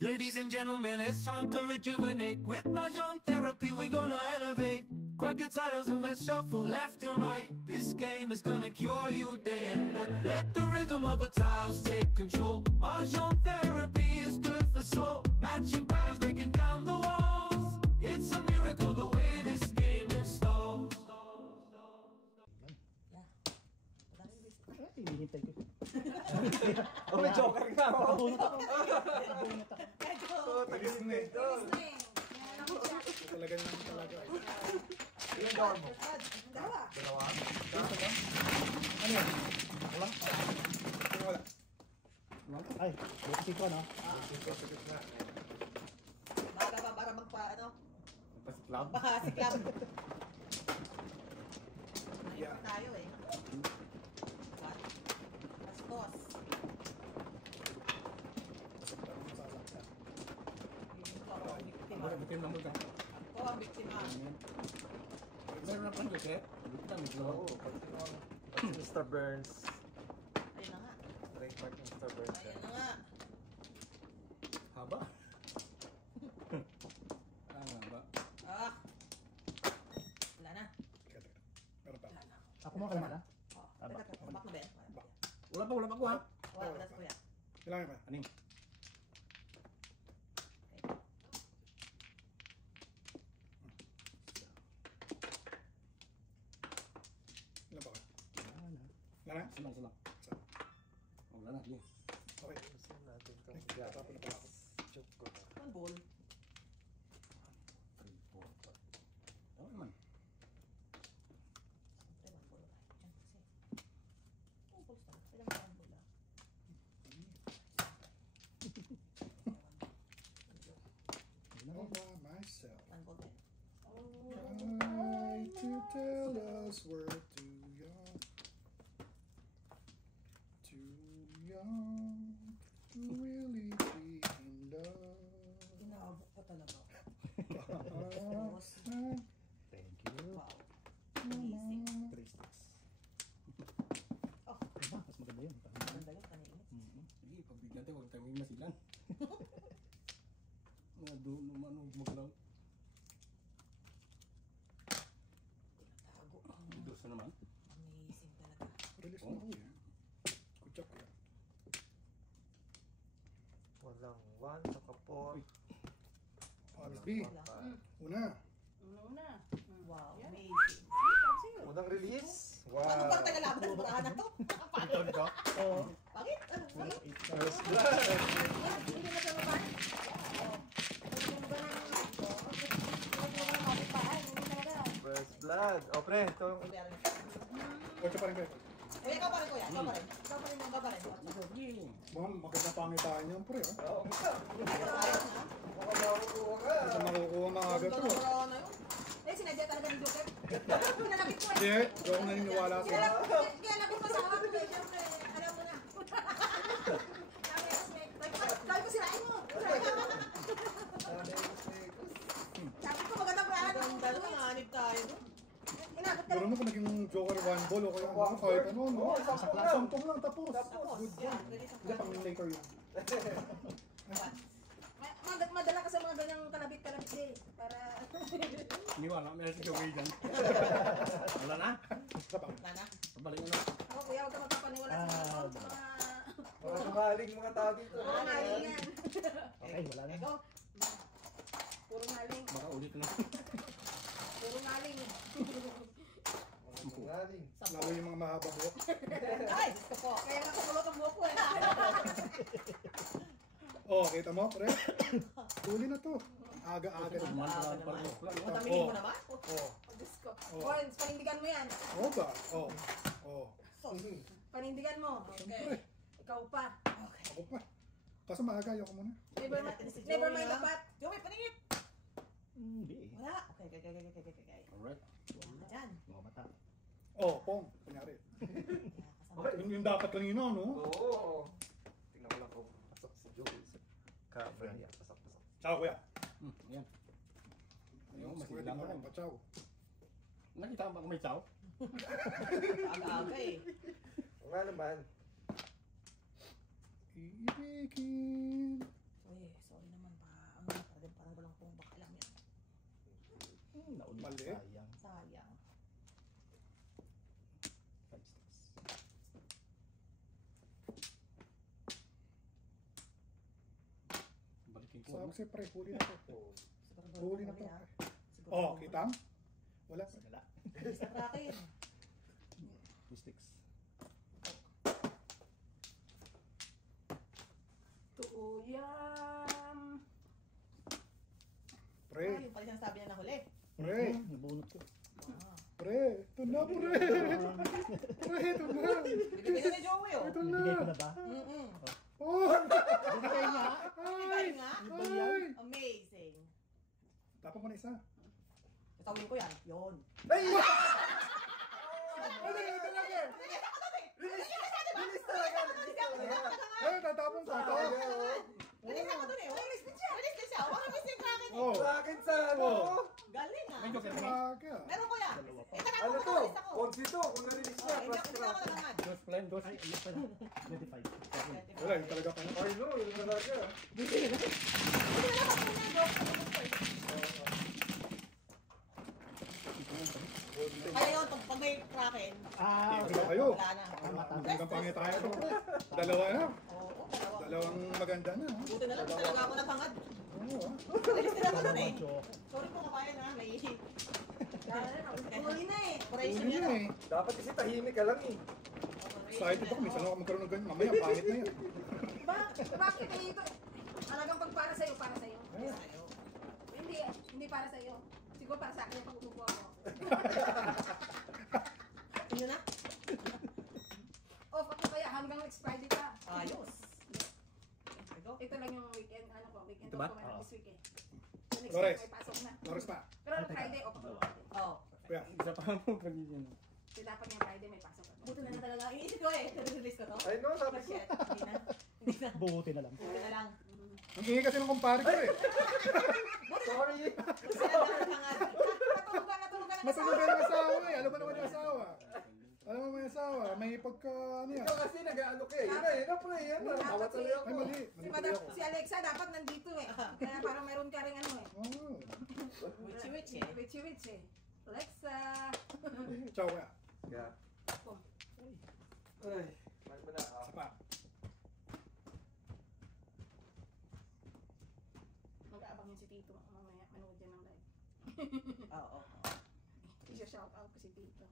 Ladies and gentlemen, it's time to rejuvenate. With Mahjong therapy, we're gonna elevate. Grab your titles and let's shuffle left and right. This game is gonna cure you day and night. Let the rhythm of the tiles take control. Mahjong therapy is good for soul. Matching patterns, breaking down the walls. It's a miracle the way this game installs. Ay, hinihintay ko. Oh, may joker ka! Nakabunot ako. Oo, tagas na ito. Talaga naman talaga. Ilan door mo? Dalawa. Dalawa? Ano yan? Wala? Ano wala? Ay, bukas ko, no? Sikot na. Baga pa para magpa-ano? Pasiklab? Magpa-siklam. Yeah. Ayun tayo eh. Bastos. Ako ang biktima. Bitin lang mo ka. Ako ang biktima. Meron na pang joker? Bitin lang mo. Oo, Mr. Burns. Ayun na nga. Trademark ng Mr. Burns. Ayun na nga. Haba? Haba? Ah. Wala na. Teka. Meron pa. Wala na. Ako mo kalma na? Oh, teka. Bak na ba yan? Wala pa ko ha? Wala pa kuya. Kailangan pa. Aning? Ilan pa ka? Wala na. Wala na? Salang. Wala na, sige. Okay. Tatapon na pala ako. One ball. 3, 4, 5. Oo naman. Siyempre, one ball. Diyan kasi. Two balls na. Kailangan one ball lang. All by myself. One ball din. Try to tell us we're too young. Too young to really be in love. Inaabot pa talaga. Thank you. Wow. Amazing. 3 sticks. Oh, Diba? Mas maganda yun. maganda yun kanina. Sige, pagbigyan tayo, huwag tayong masilan. Mga doon naman, huwag maglaw. Tago. Dos na naman. Amazing talaga. Release na ako yan. Good job kuya. Walang 1, saka 4. Honest B. Una. Wow, amazing. Unang release. Ano Wow. ba tagalaban ng burahan na to? Ito ka? Oo. Bakit? Ano? First blood. Hindi na sa baba? First blood. O pre, ito. Kotse pa rin kayo. Eh, ikaw pa rin kuya. Ikaw pa rin. Ikaw pa rin. Sige. Mukhang maganda pangitaan niyo pre. Oo, kita. Ayos na. Baka makukuha ka. Kasi makukuha mga agad to. Burahan na yun. Eh, sinadya talaga ni Joker. Pinalapit ko eh. Hindi, hindi ako naniniwala sa... Kinalapit ko sa akin. Siyempre, alam mo na. Sabi ko sirain mo. Sabi ko maganda burahan. Ganda na, nanganib tayo. Inabot ka Pero mo kung naging Joker 1 ball o kaya ano, kahit ano, no? Sampung lang, tapos. Good yan. job. Release ang Hindi, pang later yun. Madala ka sa mga ganyang kalabit-kalabit eh. Para... Iniwala, meron si Joey dyan. Wala na? Isa pa. Wala na. Pabalik mo na. Ako kuya, huwag ka magpapaniwala sa mga... Mga sumaling mga tao dito. Mga ngaling yan. Okay, wala na. Ikaw, puro ngaling. Baka ulit na. Puro ngaling. Mga sumaling. Lalo yung mga mahaba buhok. Ay, gusto ko. Kaya nga kapulot ang buhok ko eh. Oh, kita mo, pre? Huli na to. Aga-aga na. Naman pa rin. Mataminin mo naman? Oh. Diyos ko. Boy, panindigan mo yan. Oh ba? Oh. Oh. So, panindigan mo. Siyempre. Ikaw pa. Ako pa. Kaso maaga, ayoko muna. Never mind dapat. Joey, paningit. Hindi. Wala. Okay. Alright. Diyan. Mga mata. Oh, Pong. Kunyari. Yung dapat kanina, no? Oo. Tingnan ko lang kung pasok si Joey. Camera niya. Pasok. Ciao, kuya. Yan. Ayun, Kuya, di masilang mo na rin pa, ciao. Nakita ba kung may chow? Aga-aga eh. O nga naman. Ibigin. Uy, sorry. naman pa. Parang walang pong baka lang yan. Nauna. Mali. Sayang. Sayang. 5 sticks. Balikin ko. So, kasi pre, huli na to. Siguro Huli na to. ah. Siguro Oh, huli. kita? Wala. Wala. Bilis na kraken. 2 sticks. Tuyam. Pre, Yung pala sinasabi niya na huli. pre, Nabunot ko. Ah. pre. Ito na, pre. Pre, ito na. Bibigyan na ni Joey oh. Ito Ibigay ko na. na ba? Mm-mm. Oh! Ibigay nga. Bibigay nga. Ay! Amazing. Tapos mo na isa. Tatawin ko yan. Yun. Ay! Ano yun talaga? Bilis talaga! Bilis talaga! Ay, tatapon ko ito. Bilis ako dun eh. Bilis din siya. Bilis din siya. Wala miss yung kraken eh. Oh, Sa akin sa ano? Galing ah. May joker ba? talaga. Meron ko yan. Dalawa pa. Ito na Ano ako. to? Nakalis ako. Ponzi to. Kung narilis niya, Hindi plus ako na crack. naman. Dos plan, dos. Ay, ayun pala. 25. Wala, yung talaga pa. Ay no, yun talaga. Hindi na ako na joke. Kaya yun, pag may kraken, Ah, Ito kayo. wala na. Hanggang pangit tayo ito. Dalawa na. Oo, dalawa. Dalawang maganda na. ha? Buti na lang, talaga ako napangad. Oo, ha? Bilis din ako dun eh. joke. Sorry po kapayan na, may... Huli na eh. Operation Yun yan yun eh. Dapat kasi tahimik ka lang eh. Excited ako. Minsan ako magkaroon ng ganyan. Mamaya, pangit na yan. Bakit eh ito? Talagang pag para sa'yo, para sa'yo. Hindi para sa'yo. Siguro para sa akin yung pag-upo ako. Ano na? Off ako kaya hanggang next Friday pa. Ayos. Ito. Ito lang yung weekend, weekend Ito ba? off ko meron this weekend. So next Flores. week may pasok na. Oras pa. Pero Friday off ako. Oo. Kuya. Isa pa mo pagiging. Dapat niya Friday may pasok ako. Buti na lang talaga. Iisip ko eh. Release ko to. Ay no, sabi But ko. shit, hindi na. Hindi na. Buti na lang. Buti na lang. Ang hingi kasi ng kumpare ko eh. Sorry. Buti na lang napangad. Natulugan na Matulugan ng asawa eh. Alam mo naman yung asawa. Alam mo yung asawa. May pagka, ano yan. Ikaw kasi nag-ano ka eh. Yun na, pre. Yan na. Tawa tuloy ako. Ay, mali. Si, Mali tuloy Madam, ako. si Alexa dapat nandito eh. Kaya parang meron ka rin ano eh. Oh. Witchy eh. Witchy eh. Alexa. Ciao, kuya. Yeah. Pum. Ay, mahal mo na. Isa pa. Mag-aabang yun si Tito. Mamaya manood yan ng live. Oo. Isa-shout out ko si Tito.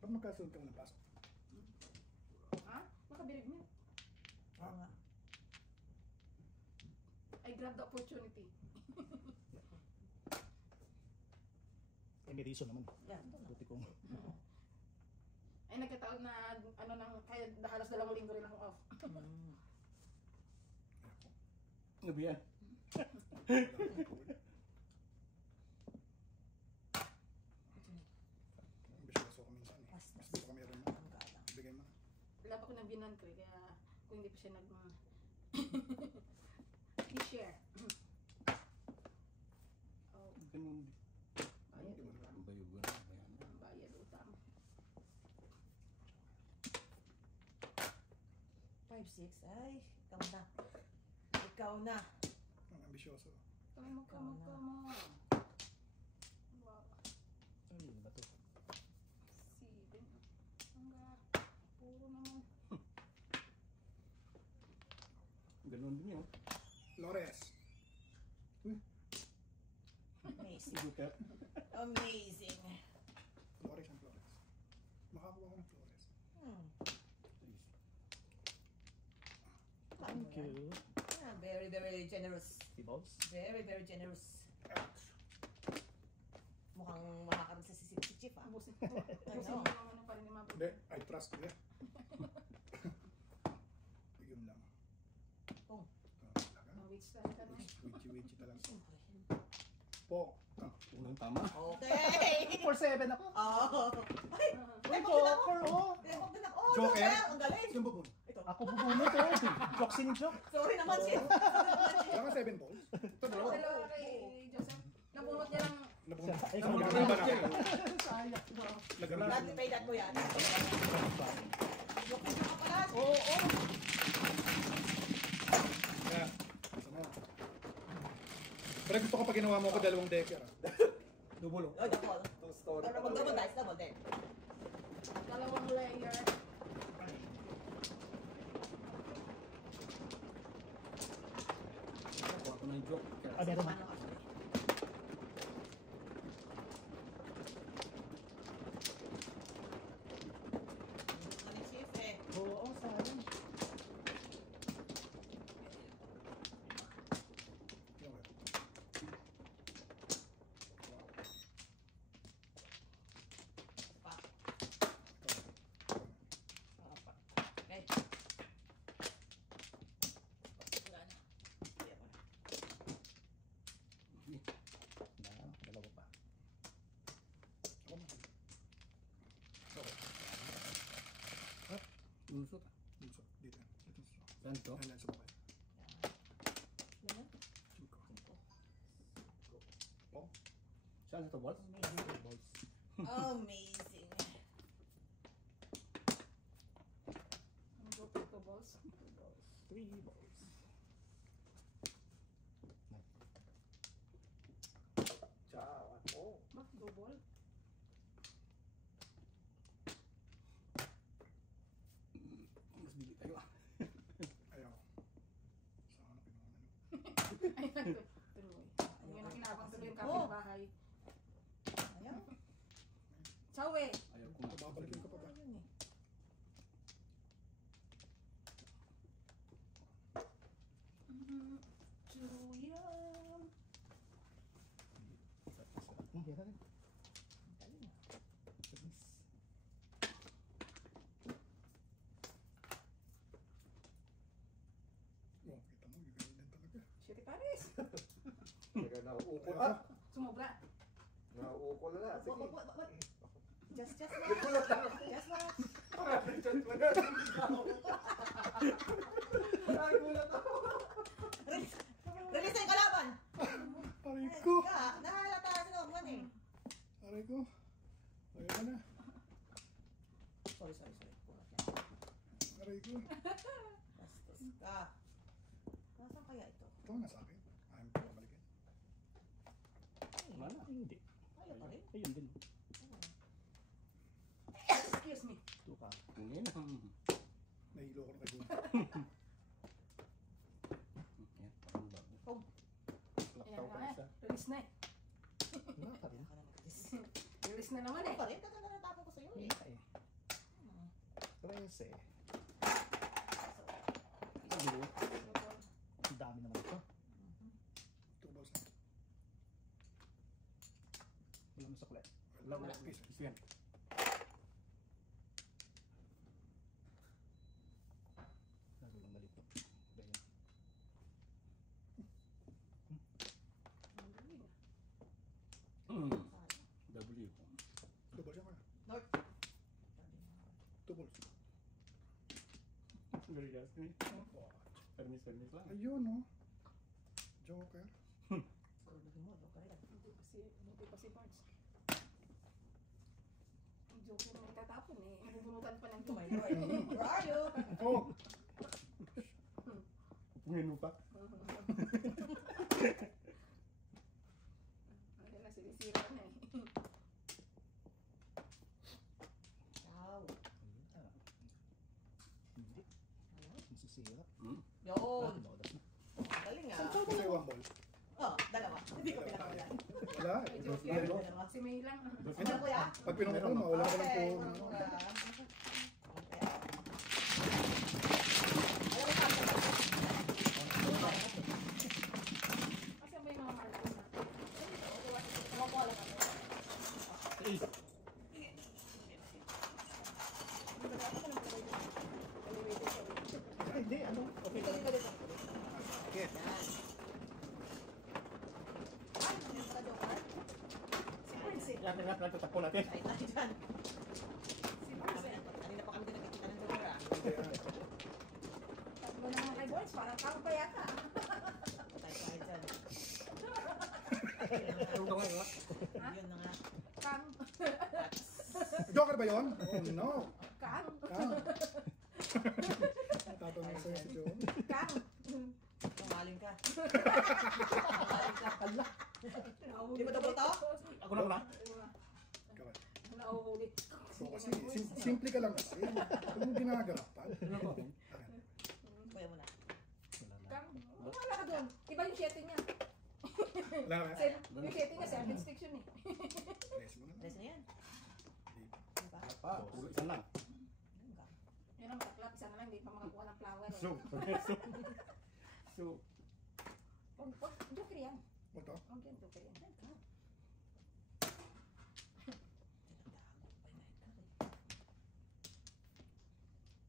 Ba't magkasunod ka mo ng pasok? Ha? Nakabilib mo. Oo nga. I grabbed the opportunity. Eh, may reason naman. Yan. Buti kong. Ay nagkataon na ano nang kaya halos 2 linggo rin ako off. Ano ba yan? Ambisyoso ko minsan eh. Mas dito kami rin mo. Bigay mo na. Wala pa ko ng binan ko eh, kaya kung hindi pa siya nag i-share. Oh, Ganun. bayad. Bayugan. Bayad utang. 5-6. Ay, ikaw na. Ikaw na. Ang ambisyoso. Tama. Wow. Ay, ano ba to? 7. Hanggang puro naman. Ganun din yun. Flores. Amazing. Bukat. Amazing. Flores ang Flores. Makakuha ko ng Flores. Thank you. Ah, very, very generous. T-balls. Very, very generous. Mukhang makakaroon sa si Chief ah. Ubusin mo yung ano pa rin yung mga Hindi, I trust you. Bigyan lang. Oh. Talaga. witch talaga no? Witchy talaga. Po. Unang tama. Okay. 4-7 ako. Oh. Ay, Ay, pag din ako. joker, oh. Pag din ako. Oh, Joker? Joker. Ang galing. Sino bubun? Ito. Ako bubunot oh. Joke sin joke. Sorry naman, Chief. Sorry naman, Chief. Wala ka 7 balls? Ito bro. Dalawa kay Joseph. Nabunot niya lang Nabunot Ay, Ang kung gagamba na. sayang. Lagyan na. Dati may dad mo yan. Joke ka pala. Oo. Kaya, sama. Pero gusto ko pag ginawa mo ko dalawang decker. Dubulo. Ay, double. Two-story. Double dice, double din. Dalawang layer. Kuha ko ng joke. Ah, meron man. Oo, sayang. Dalawa pa. Lusot. Dito. Dito. Saan to? Ayan, sa baba. Saan ito, boss? Amazing. Ang joke ito, boss. 3 balls. Ciao. Ako. Bak, double. Mas bili tayo. Ayaw. Saan na pinuha na? Ay, tuloy. Hindi na kinabang tuloy yung kapitbahay. Ayaw. Sawe. Ayaw ko na. Babalikin ko pa ba? Chuyam. Meron rin. Oh, kita mo, yung ganyan talaga. Shitty Paris. Teka, nauukol na. Sumobra. Nauukol na. Sige. Just watch. Just watch. Ay, gulat ako. Release na yung kalaban. Aray ko! Nahalata sila naman eh. Aray ko! Ayaw na. Sorry. Aray ko. Bastos ka. Nasaan kaya ito? Ito nga sa akin. Ayaw ko babalikin. Wala. Hindi. Kaya pa rin. Ayun din. Excuse me. 2 ka. Hindi na. Nahilo ko na kay Boom. Yan, parang bago. Ayan na eh. Release na eh. Wala pa rin. Release na naman eh. Pa rin? Kaganda na tapon ko sa'yo eh. Wala eh. 13. Dubulo. Ang dami naman ito. 2 balls na. Wala mo suklet. Wala piece. Gusto yan. Nagulong na dito. Ganyan. W. 2 balls yan kaya. North. 2 balls. Very last me. Permis lang. Ayun oh. Joker. Hindi pa si Parts. Ang joke na nagtatapon eh. Mabubunutan pa ng Oh my lord. Where are you? Oh! Pungin mo pa. Ano na, sinisira na eh. Ciao. Ah. Hindi. Masisira. Yun. Naudas na. Galing ah. Saan ba kayo 1 ball? Oh, dalawa. Hindi ko pinakawalan. Wala. May eh. joke Dalawa. yan. Dalawa. Si May lang. Ano kuya? Pag pinunod ko, mawala ko lang po. Okay. Ano. Kasi may mga marko na. Ay, hindi. Ano? Okay. Dito, dito, dito. Bakit? Yan. Ay, ano yung pala joker? Si Prince eh. Yan, tatakbo natin. Ay, tayo dyan. Si Prince eh. Kanina pa kami din nagkikita ng joker ah. Tatlo na mga kay Boys. Parang tao pa yata. Tayo dyan. Ano daw ngayon? Yun Joker ba yun? Oh no. Kang. Kang. Natatanong sa'yo si Joe. Kang. Nangaling ka. Nangaling ka. Ala. Di ba double to? Ako na na. Ikaw. Nauhuli. So, kasi simple ka lang kasi. Huwag mong ginagarapan. Ano ko? Kuya mo na. Kang. Wala ka doon. Iba yung 7 niya. Wala ka. Yung 7 niya, 7 sticks yun eh. Rest mo na. Rest na yan. Diba? Pa, puro isa lang. Yun ang maklap. Isa na lang, hindi pa makakuha ng flower eh. So, Wag, joker yan. What to? Wag yan, joker yan. Kang.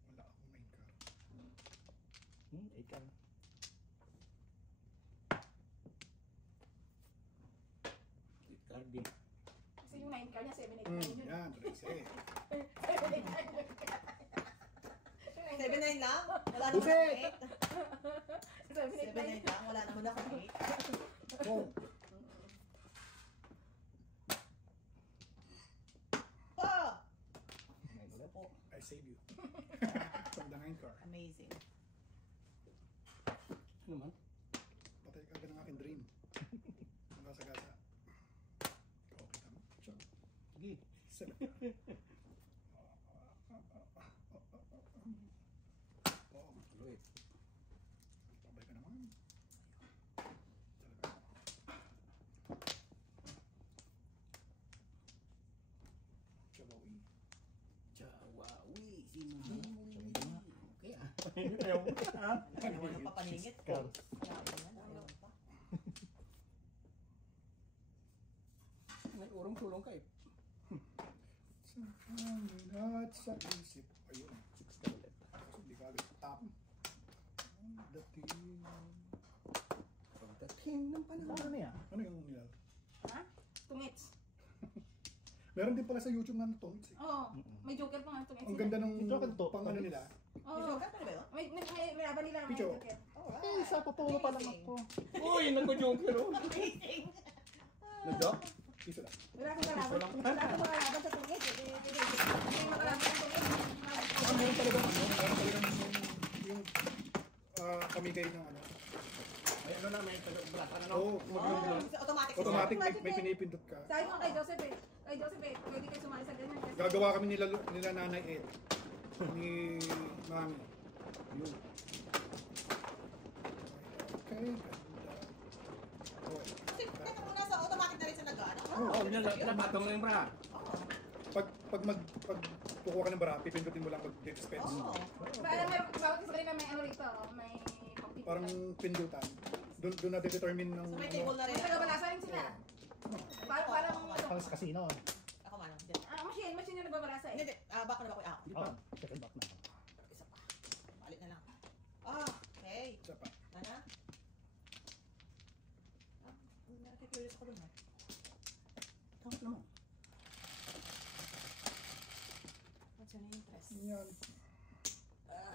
Wala akong main car. 8 ka. card din. Kasi yung 9 card niya, 7, 8, 9 yun. Yan, Rese. 7-9 lang? Wala naman Buset! ako 8. 7-9 lang? Wala naman ako 8. Oh, Oh! Ngayon ulit. Po. I save you. From the main car. Amazing. Ano man? Patay ka agad ng aking dream. Ang gasa-gasa. Okay, tama. Siya. Sige. Seven. Oo, Tuloy. pabay ka naman. Chabawi. Jawawi. Sino mo? Okay ah. Ayaw mo. Ano pa paningit? Carl. Ayaw pa. May urong tulong ka eh. Sa hangin at sa isip. Ayun. 6 ka ulit. Hindi ka agad tapon. Ang dating. Pagdating ng panahon. Ano na yan? Ano yung nilal? Ha? Tungits. Meron din pala sa YouTube na tongits eh. Oo. May joker pa nga tungits. Ang ganda ng Yung joker to. pang ano nila. Oo. Joker pa ba yun? May laban nila ng Picho. joker. Alright. Eh, sa totoo pa lang ako. Uy, nagko-joker oh. Amazing. Nag-joke? Isa lang. Wala akong kalaban. Wala akong makalaban sa tungits. Hindi makalaban sa tungits. Ah, meron talaga yung kamigay ng ano. May ano na, may taga-bratan ano? Oo, Oh, automatic. automatic may pinipindot ka. Sabi ko kay Joseph eh. Kay Joseph eh. Pwede kayo sumali sa ganyan. Kasi Gagawa kami nila Nanay Ed. Ni Mami. Yun. Okay, ganda. Oh, Teka muna sa automatic na rin sa nag-ano. Oo, nilabatong na yung bra. pag kukuha ka ng bara, pipindutin mo lang mag-dispense. Oo. Parang meron bawat isa kanina may ano rito. May pang-pipit. Parang pindutan. Doon na determine ng So may table na rin. May taga-balasa rin sila. Parang Parang sa casino. Ako man. Diyan. machine yung nagbabalasa eh. Hindi. Baka na ba ko? Di Oh, pa. second back na. Isa pa. Balik na lang. Okay. Isa pa. Tana? Nakikurious ako dun ha. Tawag naman. What's your name, Tres? Yan.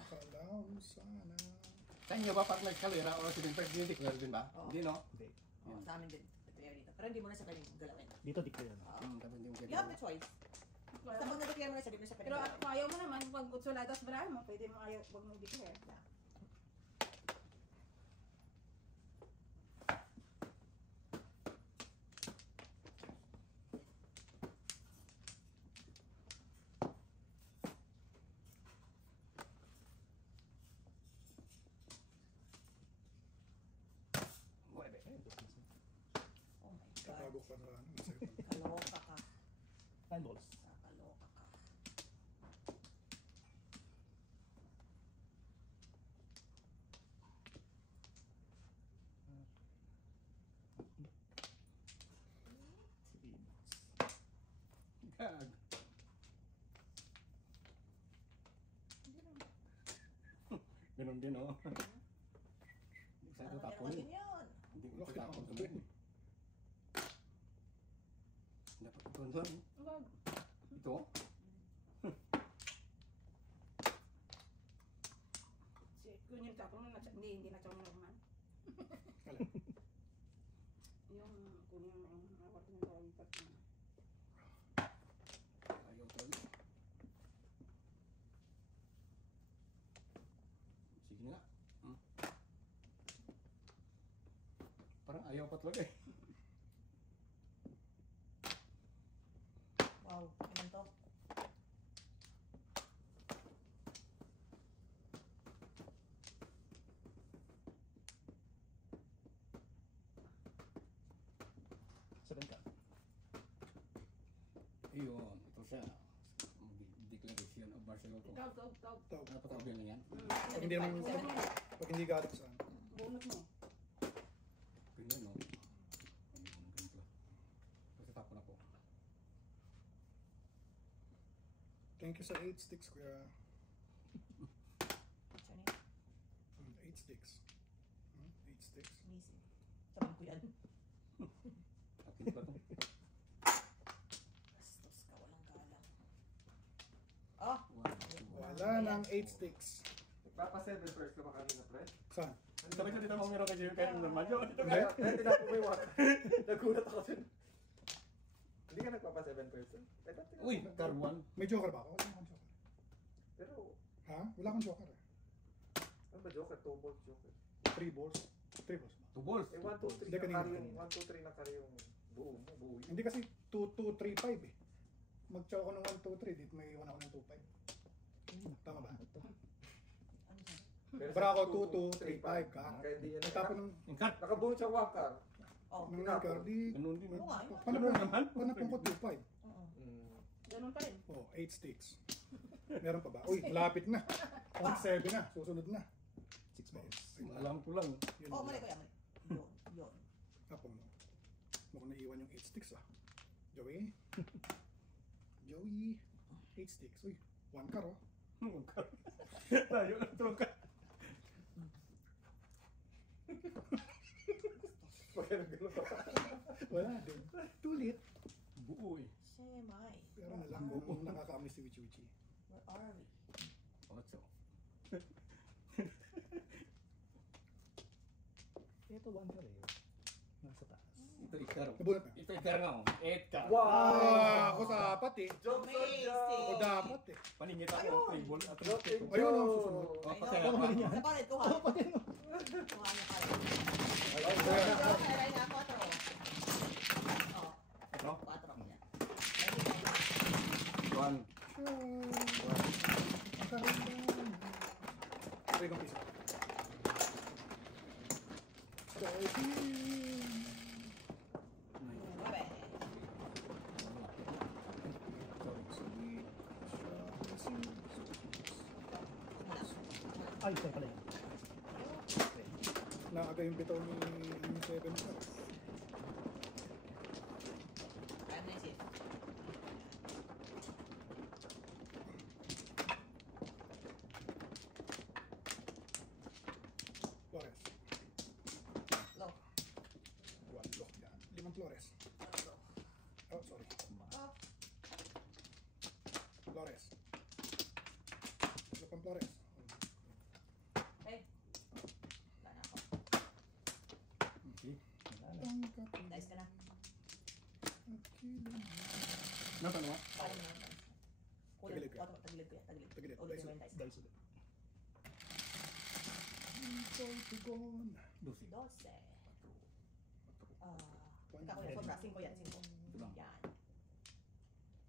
Kalam sana. Sa inyo ba pag nagkalera o si Binfred, dinideclare din ba? Oo. Hindi no? Hindi. Sa amin din. Declare dito. Pero hindi mo na siya pwedeng galawin. Dito declare na. Tapos hindi mo You have the choice. Basta pag na-declare mo na siya, di mo na siya Pero pwedeng galawin. kung ayaw mo naman, pag utsuladas barahan mo, pwede mo ayaw, wag mo declare. Muebe. Oh my God. Tatago ka na ano. Masaya pa. Kaloka ka. 9 balls. Kaloka ka. Gag. Ganun din oh. Hindi ko Ano tapon din eh. yun? Hindi ko tapon kamay. Dapat ito doon. Wag. Ito? Kung yung tapon mo, hindi na chong naman. Yung kunin mo yung awat ng tawag. Ayaw talaga. ayaw pa talaga eh. Wow, ilan to? Second card. Ayun, ito siya. Declaration of Barcelona. Tawag. Dapat sabi na yan. Pag hindi naman, pag hindi galing saan. Bunot mo. Ganyan, no? Ganito. Kasi tapon ako. Thank you sa 8 sticks, kuya. Saan 8 sticks. 8 sticks. Amazing. Sabi ko yan. Akin ba ito? Bastos ka, walang galang. Oh! Wala nang 8 sticks. Nagpapa 7 first ka ba kanina, pre? Saan? Sabi ko dito mo meron kayo kayo naman yun. Kaya tinapos mo yung water. Nagulat ako dun. Hindi ka nagpapa 7 person? Uy, Carwan. May joker ba ako? Wala akong joker. Pero, Ha? Wala akong joker eh. ano ba joker? 2 balls joker. 3 balls. 3 balls ba? 2 balls. Eh, 1, 2, 3 Hindi, na kanina, carry yung, kanina. 1, 2, 3 na carry yung buo mo, buo yun. Hindi kasi 2, 2, 3, 5 eh. Mag-chow ako ng 1, 2, 3. Dito may iwan ako ng 2, 5. Tama ba? Ano sabi? Para ako 2, 2, 3, 5 ka. Kaya hindi yan. Tapos ng Yung cut. Nakabuo siya wakar. Oh, ng card, di... Ganun din. Oo nga, yun. Panapong ko 2, 5. Oo. Ganun pa rin. Oh, 8 sticks. Meron pa ba? Uy, malapit na. 7 na. Susunod na. 6 balls. Alam ko lang. Yun Oh, na. mali ko yan, mali. Yun, yun. Tapos mo. Mukhang naiwan yung 8 sticks ah. Joey? Joey? 8 sticks. Uy, 1 car oh. Tayo na ito ka. Pagkano pa. Wala din. Tulit. Buo eh. Semay. Pero na lang kung nakakaamoy si Wichi Wichi. Where are we? Otso. Ito 1 car eh. Nasa taas. Ito ikar. Nabunot na. Ito ikar nga oh. 8 ka. Ah, ako sa apat eh. Amazing! Ako dapat eh. Paningit ako. 3 ball at 3 stick. Ayun ang susunod. Oh, I patay know. ako. Sa palit, kuha. Kuha niya pala. Ayun. Joker, ay na, 4. Oh, Ito. 4 niya. 1. Try kong pisa. Babe. Ay, ito pala yun. Nakaga yung bitaw ni 7 pa. Kaya na yung safe. Flores. Low. Walo. Yan. 5 Flores. Low. Oh, sorry. Oh, Flores. 5 Flores. hey. Wala na ako. Okay. Nice ka na. Nasaan mo? Paano na yun? Kulang. Tagilid ka. Tagilid ko yan. Tagilid. Tagilid. Ulit mo yung dice. Guys ulit. Lucy. 12. Ikaw yan. Sobra. 5 yan. 5. Ito lang. Yan.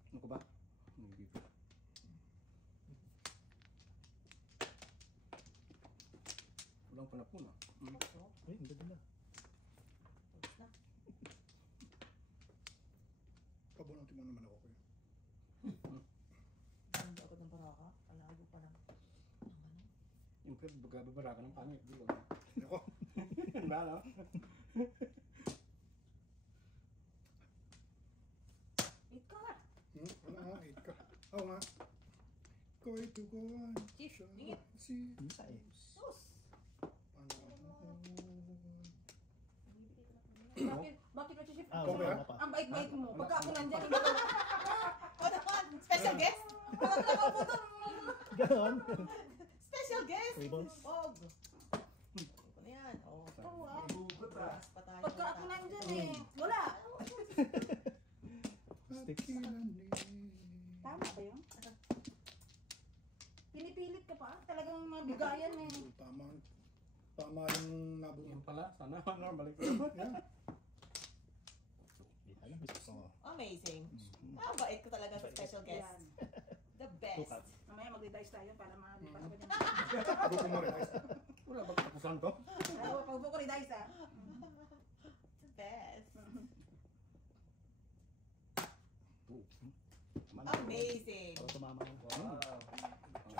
Ano ko ba? Dito. Walang panapon ah. So, Ay, ang ganda na. tapos na. Pabunong mo naman ako kuya. Hindi agad ng baraka. Alago pa lang. Yung babara ka ng pangit. Di ba? Ako. Ba, no? Eat ka. Wala nga, 8 ka. Oo nga. Koy tugon. Chief, dingit. Si. Ay. Sus. Bakit nag-shift? Ah, Okay. wala pa. Ang bait-bait mo. Pagka ako nandyan, hindi ka O naman, special guest? Pagka nakaupo doon, Ganon. Special guest? 3 balls. Og. Ano na yan? O, tawa. Bugot ah. Bukas pa tayo. pagka ako nandyan eh, wala. Sticks. Tama ba yun? Pinipilit ka pa? Talagang mabigayan eh. Tama yung nabuo. Yan pala. Sana normal ko. Yeah. Amazing. Ang bait ko talaga sa special guest. Yan. The Two best. cups. Mamaya magdi-dice tayo para malipas ko niya. Buko mo rin. Ayos. Wala ba tapusan to? Oo, pag-upo ko ni Dice ah. The best. Amazing. Para tumama yung Wow.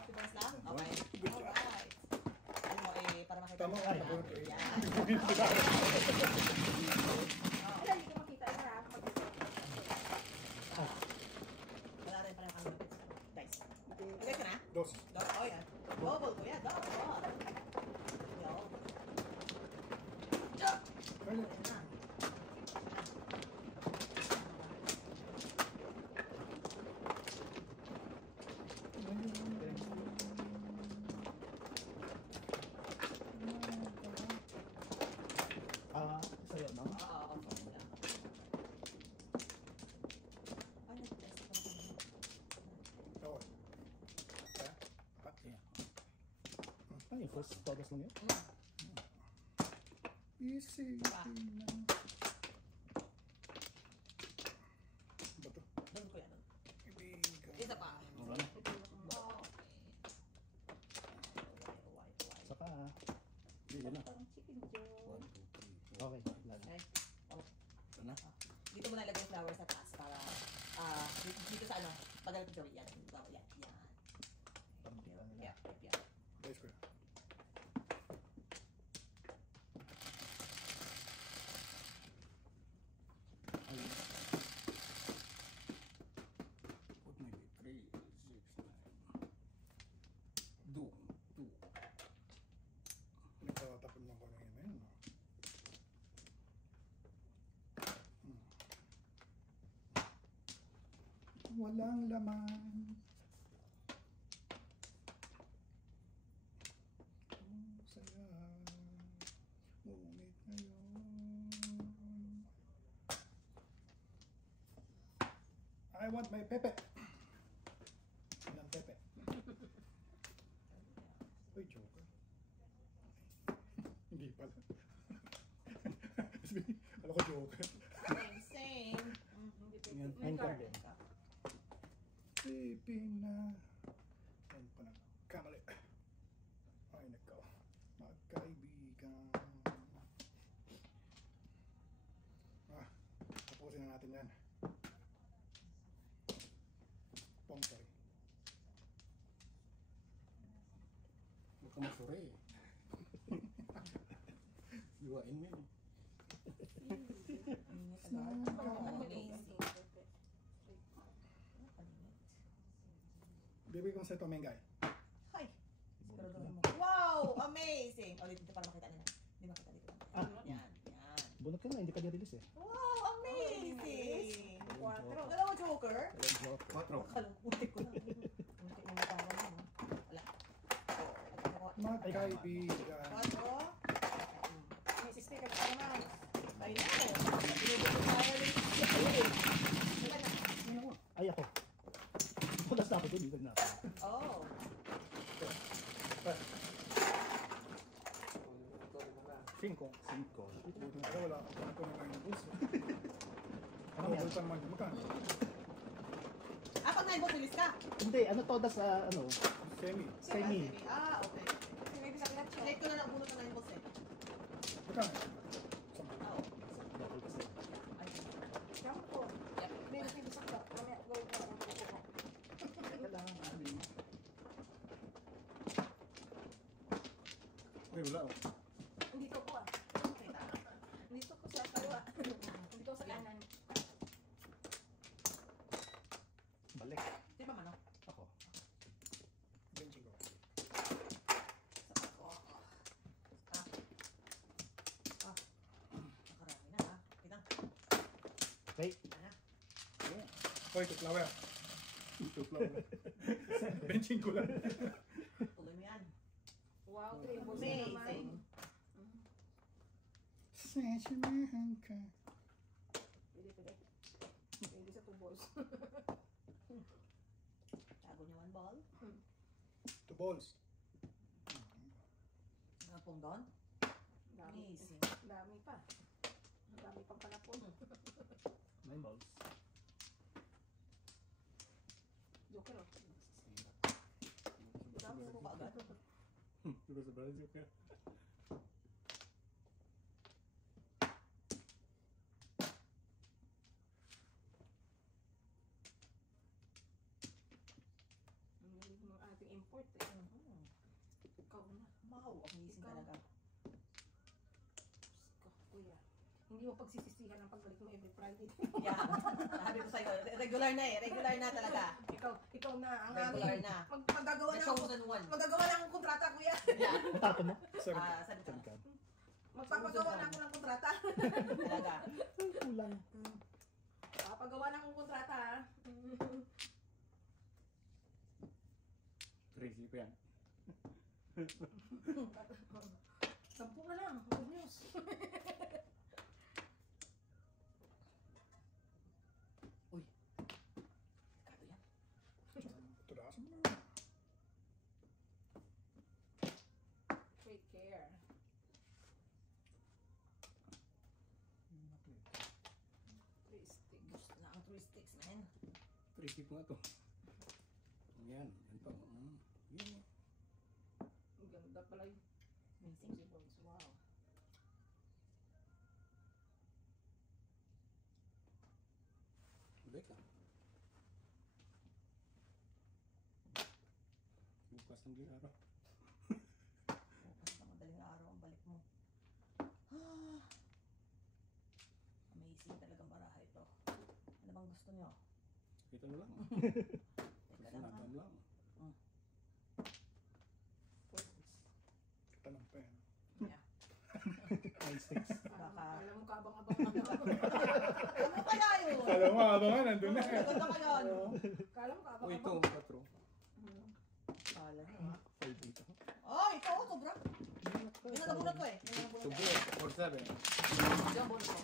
Subas lang? Okay. Alright. Ano mo para makita Tama mo. ka. Yan. Yan. Wala, hindi ko makita yun ha. Wala rin pala ang dice. Okay ka na? Dos. Oh, yan. Double ko yan. Double. Yo. Ayun. Ayan na. Sa'yo, no? Oo, okay lang. Ay, nag-test ko na. Oo. Ano yung first todos lang yun? Easy. Pa. Bato. Doon ko yan. Ibigan. Isa pa. Wala na. Isa pa ha. Yun na. Parang chicken joe. Okay. Lalo. Okay. Ano? Dito mo na ilagay yung flower sa taas para dito sa ano, pagalit ko yan. Ito, yan, yan. Pambira nila. Yep, yep, yep. Ayos ko. What may be 3, 6, 9. Do. Nagtatapon lang ko na yun. Walang laman. Ang saya. Ngunit ngayon. I want my pepe. Ilang pepe? Uy, joker. Hindi pala. Alam ko joker. Same, same. Hindi pwede. Yan. May Ayun card. din. Pipina. Yan pala. Kamali. Ay, nagkaw. Magkaibigan. Tapusin na natin yan. Pongsoy. Huwag ka masuri. Iwain mo yun. Amazing. Bibigay ko sa ito, Mengay. Hi. Siguraduhin mo. Wow! Amazing! O, dito para makita nila. Hindi makita dito. Yan, yan. Bunot ka na, hindi ka nirelease eh. Wow! Amazing! 4. Dalawa joker? Walang joke. 4. Kalungkutin ko lang. Unti mo matawan mo. Wala. Magkaibigan. 4. May sticker pa naman. I know. Binibigyan tayo rin. Wala na. Ay ako. Kulas na ako doon, hindi na ako. Oh. Cinco. Pero wala ko na ngayon bulso. Ano Ano yan? bulso naman magkano? Pag naibot, bilis ka. Hindi, ano todas sa ano? Semi. Semi. Okay. May bisa kinat siya. Select ko na lang bunot ng naibot eh. Magkano? Oo. Double kasi. Ay. Shampoo. Yep. May bisa ka. Mamaya gawin ko lang ang kuko. Ay, wala. Oh. Dito ko ah. Dito ko sa kaliwa. Dito sa kanan. Balik. Di ba mano? Ako. Benching ko. Nakarami na ha. Kitang. Okay. Ano? Hoy, tuklaw. Benching ko lang. Tuloy mo yan. Wow, 3 balls na naman. Amazing. Sesimahan ka. Pwede. Pwede sa 2 balls. Tago niya 1 ball. 2 balls. Ang pong doon. Dami. Amazing. Dami pa. Dami pang panapon. 9 balls. Joker, oh. Sabi ko kaagad. Diba sa Brazil Joker? Ang galing ng ating import, eh. Ikaw na. Wow, amazing Ikaw. talaga. Ko, kuya. Hindi mo pagsisisihan ang pagbalik mo every Friday. Yeah. Sabi ko sa'yo, regular na eh. Regular na talaga. ikaw na ang Regular aming na. magagawa The na chosen one. magagawa na akong kontrata, kuya. Yeah. Matapon mo? Sorry. Sabi ko, Saan ka? Magpapagawa na ako ng kontrata. talaga. Kulang. Papagawa na akong kontrata, ha. Crazy ko yan. 10 na lang. Good news. Kado yan. Tudasan mo. Take care. Three sticks. Gusto na ang 3 sticks, man. Crazy ko nga to. Yan. Yan pa. Yan. Ang ganda pala yung Amazing. vegetables. Wow. Balik ka. Bukas ng araw. Bukas na madaling araw ang balik mo. Ah. Amazing talagang baraha ito. Ano bang gusto nyo? Kita mo lang. Teka lang ha. Sinagam lang. Tanong pa yan. Yeah. Five sticks. Baka. Alam mo, kabang-abang ano. Ano kaya yun? Alam mo, abangan, nandun na. Maganda kaya ano? Kala mo, O ito, kabang-abang. 4. Kala nyo ha? Five dito. Oh, ito oh, sobra. Yun ang nabunot ko eh. Yun ang nabunot ko. Sobre, 4-7. Yun ang bonus ko.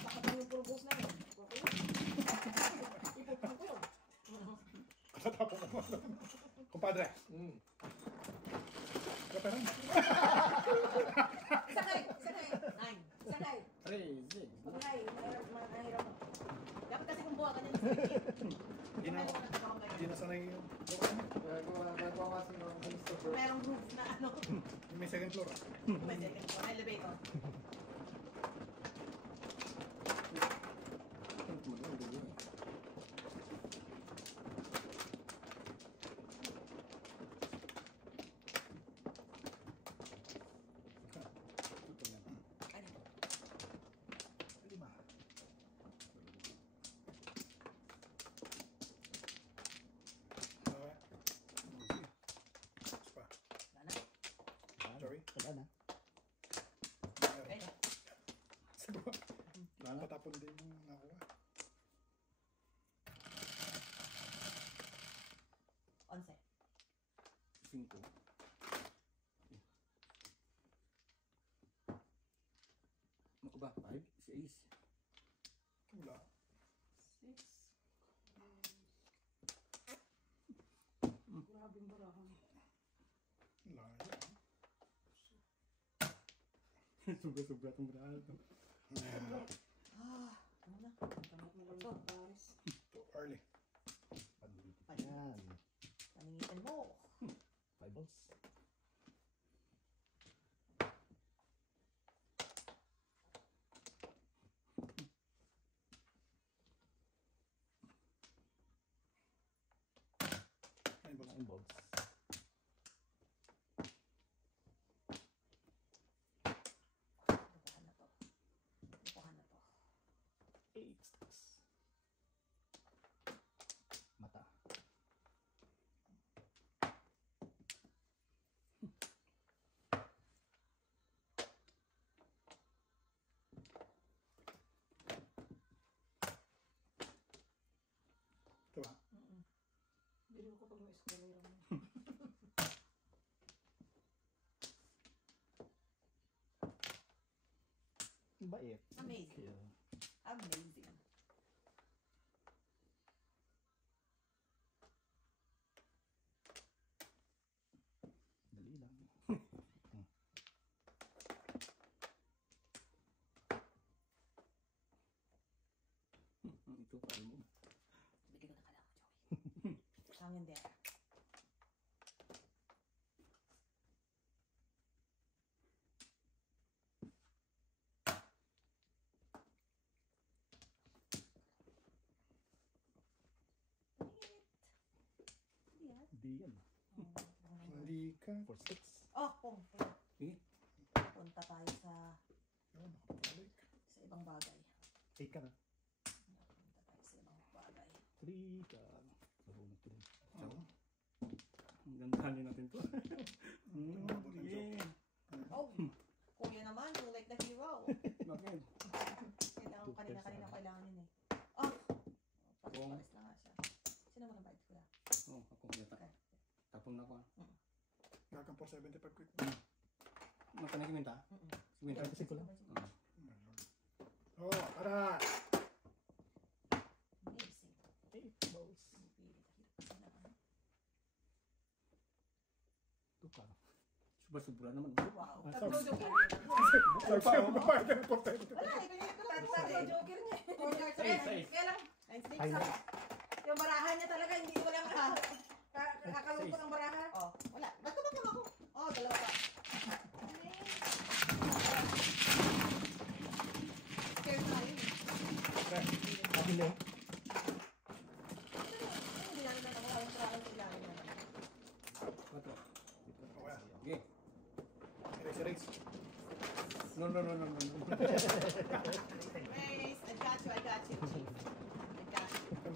Baka pa yung puro boss na yun. Okay. Ipupang ko yun. Katapos mo. Kumpadre. Kaperan. Sakay! Sakay! 9. Sakay! Crazy. Sakay! Mahirap mo. Dapat kasi kung buha ka niya. Hindi na, hindi na sanay yung Nagawa nga sa mga Mr. Merong roof na ano. may second floor. May second floor, may elevator. Ano? Lima. Okay. Pa. Wala na. Sorry. Wala na. Okay. Sagot. Patapon din yung nakuha. 11. 5. Ano ba? 5? 6. Wala. 6. Grabing barahan. Wala. Sobra-sobra itong brahal to. Ah, ano na? Kamot mo lang ng Paris. Too early. Yan. Paningitin mo. Five balls. Nine balls. Nine balls. Lupahan na to. Lupahan na to. Eight sticks. Mata. Ito ba? Bili ko pag may eskwalera mo. Bait. Amazing. Yeah. Amazing. Dali lang. Ito, paano mo? Bigyan ko na kailangan ko, Joey. Hangin din. Di yan. Hindi ka. For 6. Oh, pong. Eh, Punta tayo sa Yun, nakapabalik. ibang bagay. 8 ka na. Punta tayo sa ibang bagay. 3 ka. Marunong ko rin. ang gandahanin natin to. Yeah. Oh, kuya naman, you like the hero. Bakit? Kailangan ko kanina kailangan yun eh. Oh! Palis na nga siya. Sino mo nabait, kuya? Oh, ako yata. Okay. Tapong na ko. Gagang 475 quick. Magkanagiminta? Siminta. Kasi ko lang. Oh, tara! Amazing. 8 balls. Really, 2 ka. Sobra-sobra naman. wow. Tatlo joker. Sa'yo pa ba yung 475? Wala, ibigay ko lang. Tatlo joker niya. Four cards. Size. Kaya lang, Nine, six. Ay, yung barahan niya talaga, hindi ko lang kakalungkot ang baraha. Oh, wala. Nagkabak lang ako. Oh, dalawa pa. Scared na yun. Akin na yun. Hindi namin na nakuha yung travel sa ilalim naman. Quatro. Okay. Okay. Erase. No. Mace, I got you, I got you. I got you.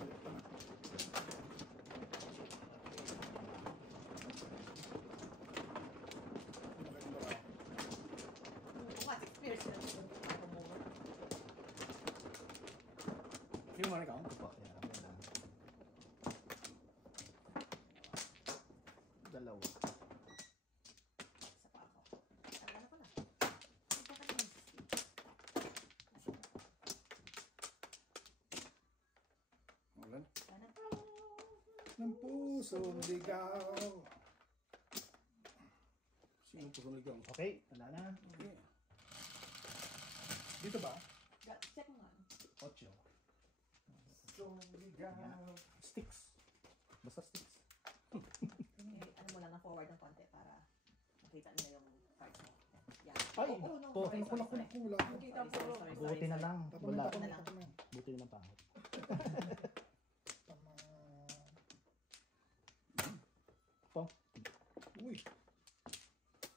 What experience na ito? Sino mo na ikaw? Ito pa. Yan. Yan. Dalawa. Isa pa ako. Tala na pala. Isa ka na. Ulan. Sana. Ng pusong ligaw. Sino po sunog ikaw? Okay. Wala na. Okay. Dito ba? Check mo nga. 8. Pusong ligaw. Sticks. Basta sticks. Ano mo lang na forward ng konti para makita nila yung cards mo. Yan. Ay! Oh, no. To, Sorry, sorry, sorry. Kulang. Kita ang puro. Buti na lang. Tapon Wala. na, tapon na, tapon na. Buti na lang pangit. Tama. Po. Uy.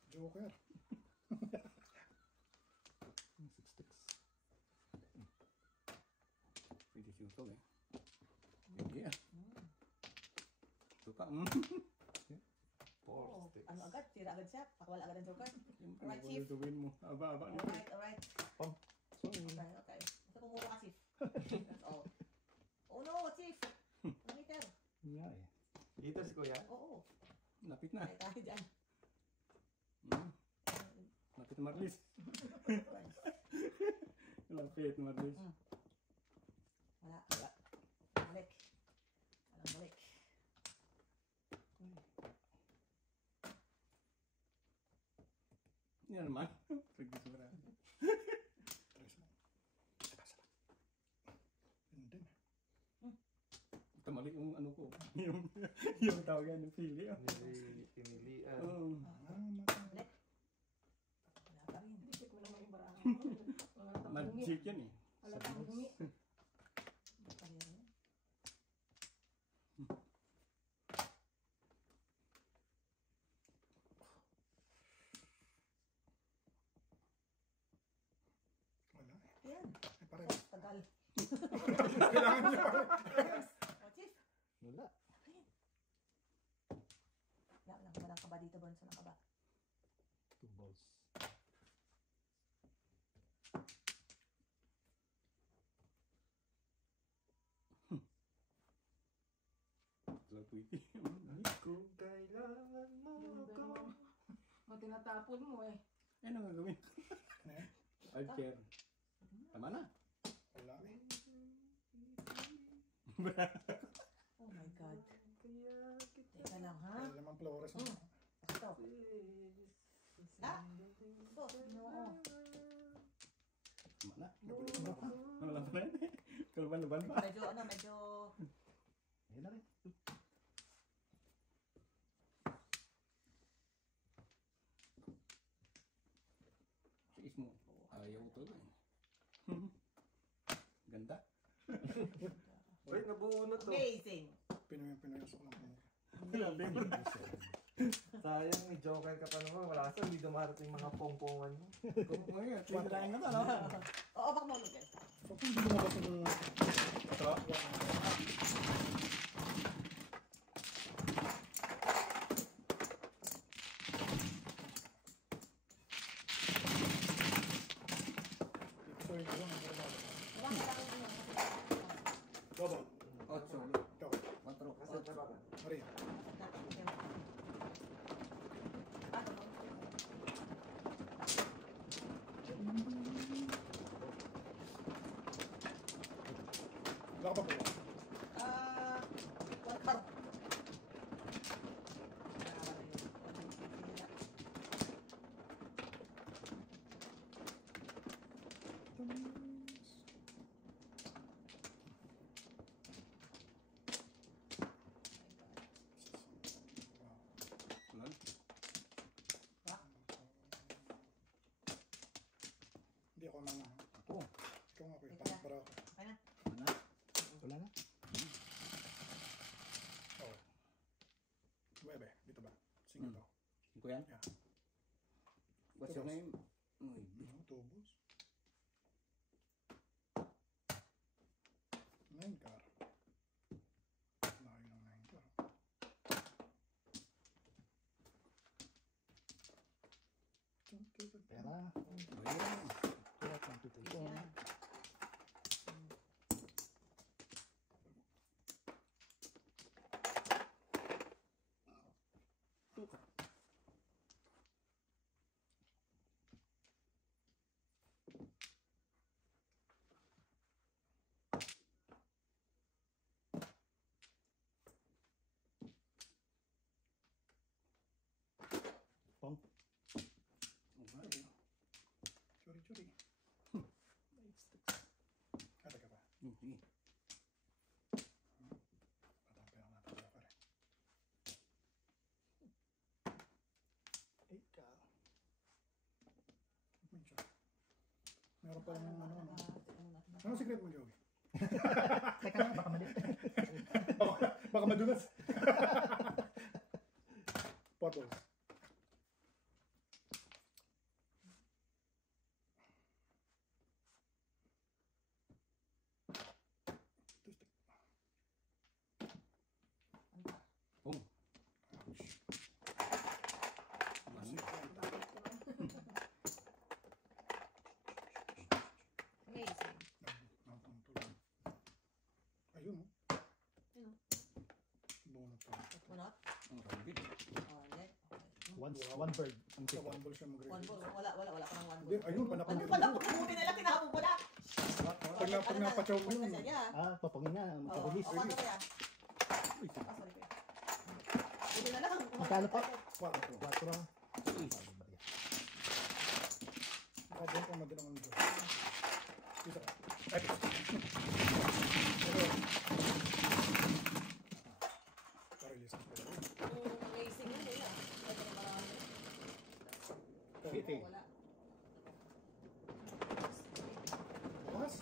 Joker. 6 sticks. Pwede siya ito eh. Hindi ah. Ito ka. Oh, ano agad? Tira agad siya. Pakwala agad ang joker. Siyempre, Alright, Chief. gawin mo. Aba. Alright, alright. Sorry. Okay, okay. Basta kumuha ka, Chief. That's all. Oh no, Chief! Ano meter? Nga eh. Dito si Kuya. Oo. Lapit na. Ay, tayo dyan. Lapit na Marlis. Lapit na Marlis. Wala. Balik. Walang balik. Yan naman. Pagkisura. Tres mo. Hindi. Tamali yung ano ko. yung tawagan ng pili. Pinilian. Oo. Balik. Wala pa rin. Hindi ko naman yung baraha. Halatang bungi. Magic yan eh. Halatang bungi. Wala pa rin. Wala eh. Yan. Ay, pare. Oh, tagal. Kailangan niya pare. Oh, Chief. Wala. Walang kaba dito, Bonso. Walang kaba. 2 balls. So, pwede. Kung kailangan mo ako. Ang tinatapon mo eh. Ano nga gawin? Ano yan? Alcher. Tama na. Wala eh. Oh my God. Kaya kita Teka lang, ha? Kaya naman Flores. Ito. Ah! Ito. No. Tama na. Wala pa rin. Kalban-laban ba? Medyo, ano, medyo... Ayan na rin. Siis mo. Ayaw to. Ganda. Wait, nabuo na to. Amazing. Pinuyasok lang po. Sayang, may joker ka pa naman. Wala kasi hindi dumarating mga pongpongan mo. Ngayon, tinahin ka na, no? Oo, baka maulog yan. Huwag kong hindi lumabas ng... Ito? Sorry, lang. Baka kailangan mo yun. Baba. 8. Ikaw. 4. Kasi taba ka. Maria. Wala ka pa po. One car. Ulan. Hindi ako na. Ako. Ikaw nga po. Ikaw na. Para ako. Okay na. Wala na. Oo. Webe. Dito ba? Single Hmm. daw. Iko yan? Yeah. What's your name? Tubos. 9 car. Layo ng 9 car. Pera. Ayan. Kaya 22. Yan. Pong. Okay. Churi. Ah, teka pa. Sige. Patampi lang natin ako rin. 8 ka. Meron pa lang ano. Tingnan natin. Anong secret mo, Joey? Teka lang, baka mali. Baka madulas. Potholes. Oh. Ouch. Amazing. Napuntol. Ayun, oh. Ayun, Bunot pa. Bunot? Ang rambit. Oh, hindi. Okay. One bird. Ang Sa tip. one ball siya mag-ready. One ball. Wala pa ng one Hindi, ball. ayun, Ano panapanggit. pala? Pagkabuti nila, tinapon ko na. Pag napachow mo yun. Ah, papangin na. Oo, Mapabilis. paano kaya? Uy, Ah, sorry. Buti na lang. Magkano pa? 4. 4. Baka doon kung madalang ang doon. Isa ka. Ay, pa-release na pala. Amazing yun nila. Pwede na marami. City. Wala. Bukas?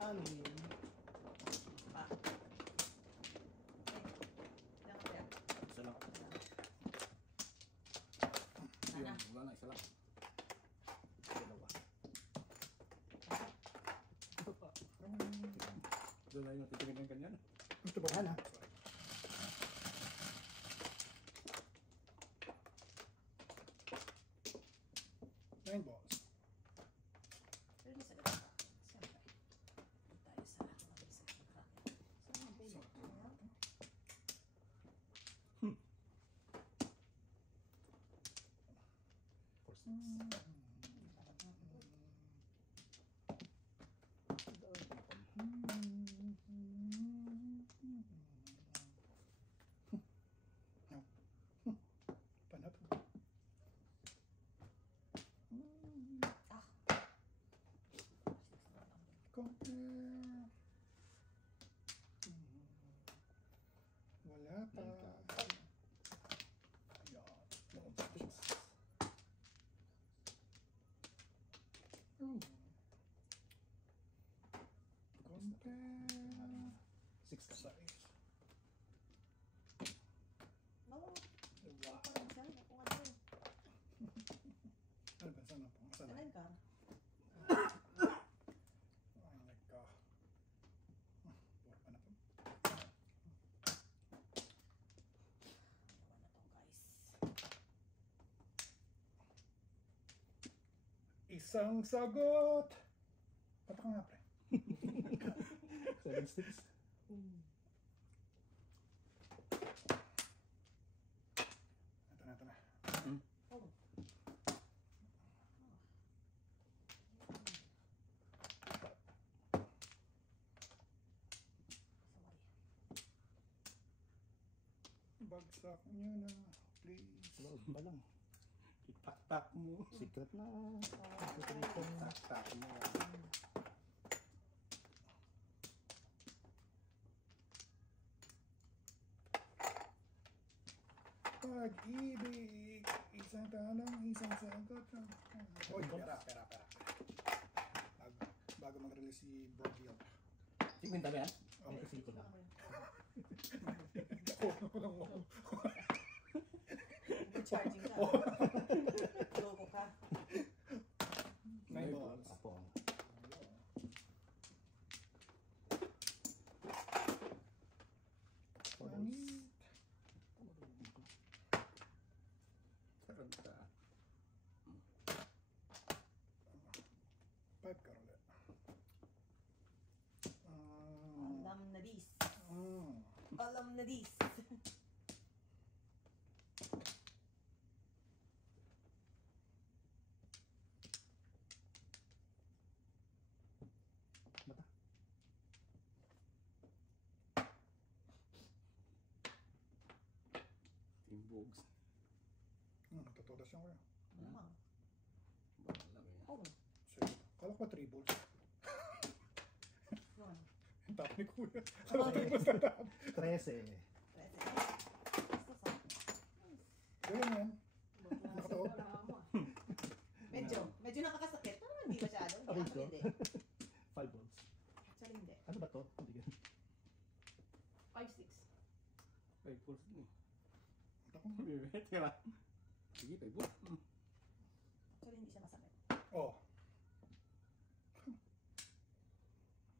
Amin. Pa. Ilan kaya? isa lang. Nana. Yun, wala na, isa lang. Dalawa. Doon na yung titingin ng kanyan. Ito ba? Ano? Sorry. Nine balls. Pero di sa ganda. Siyempre. Tayo sa mga isa. Saan ang baby? Oh. Compare. 6 ka. Size. No, Wow. parang siya. Kung ano yun. Ano ba? Saan na po? Saan na? Saan ka? Oh my God. Puro pa na po. Ano na to, guys? Isang sagot! Patak nga, pre. 7 sticks. Ito na. Oh. Sorry. Bagsak nyo na, please. 12 pa lang. Itak-tak mo. Secret na. Tak-tak mo. Pag-ibig, isang tanong, isang sagot. Oy, pera. Bago mag-release si Broadfield. Tingin ba yan? Ang kasi ko na. Overcharging ka. Loko ka. 9 balls. Apong. Pangit. Taranta. 5 ka ulit. Alam na this. Mm. Alam na this. Mata. Timbogs. Natutulas yan ko yun. Mamang. Bahala ba yan? Oh. Sige. Kala ko 3 balls. Yun. Ang tap ni Kuya. Kala ko 3 balls na tap. 13. Basta sa. Gawin yan. Nakataob. Medyo nakakasakit. Pero hindi masyado. Hindi Okay, ako so. hindi. 5 balls. Actually hindi. Ano ba to? Hindi ganun. 5-6. 5 pulse din eh. Ako. Bibet ka ba? Sige, 5 pulse. Actually hindi siya masakit. Oh.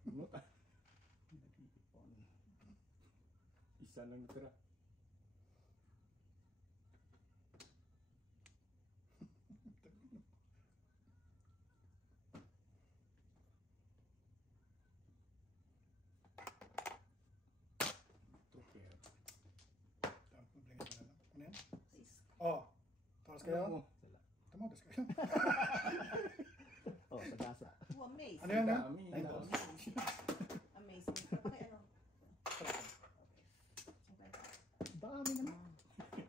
Ano ta? Isa lang natira. Tuker. Tapos mablingin ko na lang. Ano yan? Please. Oh. Tapos kayo? Ano mo? Sila. Tumadas kayo. Oh, sagasa. Oh, amazing. Ano yan na? Dami, Ay, dami. Amazing. Okay, ano? Dami naman.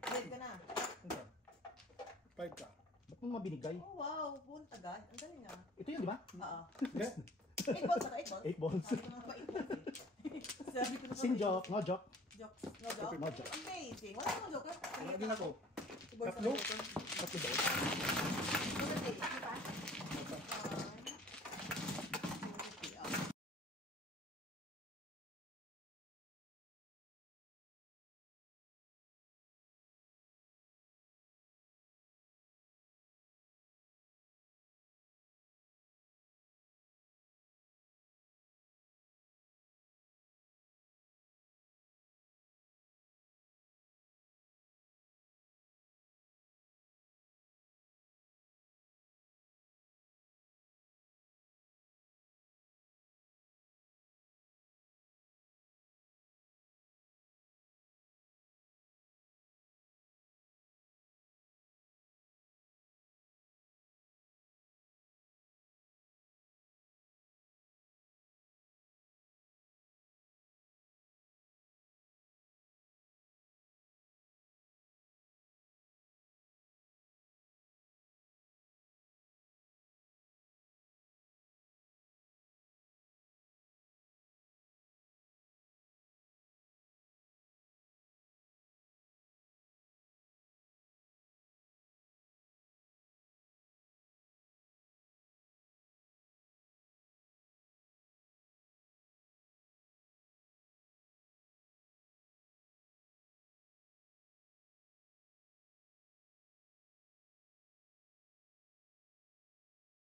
Wait ka na. Ano ba? 5 ka. Ba't mo mabinigay? Oh, wow. Buwan agad. Ang galing ah. Ito yun, di ba? Oo. Hindi. 8 balls ako, 8 balls? 8 balls. Sabi ko nga ba 8 balls eh. Sabi ko na ba Sin 8 joke, no joke. Jokes. No joke? No joke. Amazing. Wala akong joke. Lagi na ko. Si Boy Tatlo? sa joke. Tatlo ba? Sunod eh. Di ba?